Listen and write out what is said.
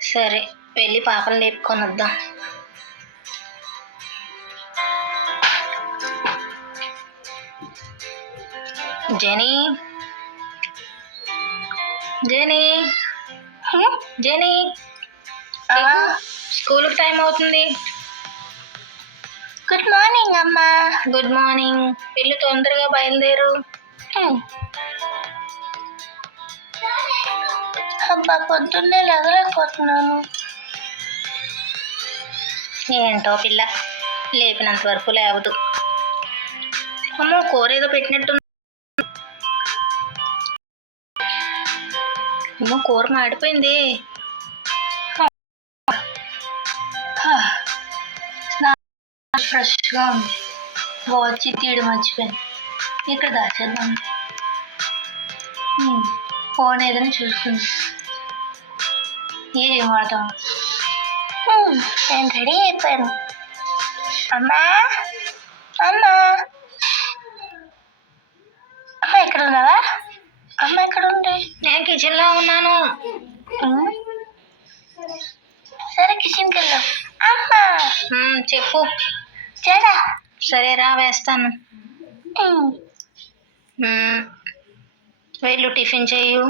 సరే వెళ్ళి పాపను లేపుకొని వద్దాం. జెనీ, జెనీ, జెనీ, స్కూల్కి టైం అవుతుంది. గుడ్ మార్నింగ్ అమ్మా. Good morning. పిల్లు తొందరగా బయలుదేరు. అబ్బా పొద్దున్నే లేగలేకపోతున్నాను. ఏంటో పిల్ల లేపినంత వరకు లేవదు. అమ్మో కూర ఏదో పెట్టినట్టు. అమ్మో కూర మాడిపోయింది. ఫ్రెష్గా ఉంది. వాచ్ తీయడం మర్చిపోయింది. ఇక్కడ దాచేద్దాం. ఫోన్ ఏదైనా చూసుకుంది. ఏం వాడతాం. నేను రెడీ అయిపోయాను. అమ్మా అమ్మా అమ్మ ఎక్కడ ఉన్నావా? అమ్మ ఎక్కడ ఉంది? నేను కిచెన్లో ఉన్నాను. సరే కిచెన్కి వెళ్దాం. అమ్మా చెప్పు. చేడా సరే రా వేస్తాను. వెళ్ళు టిఫిన్ చేయు.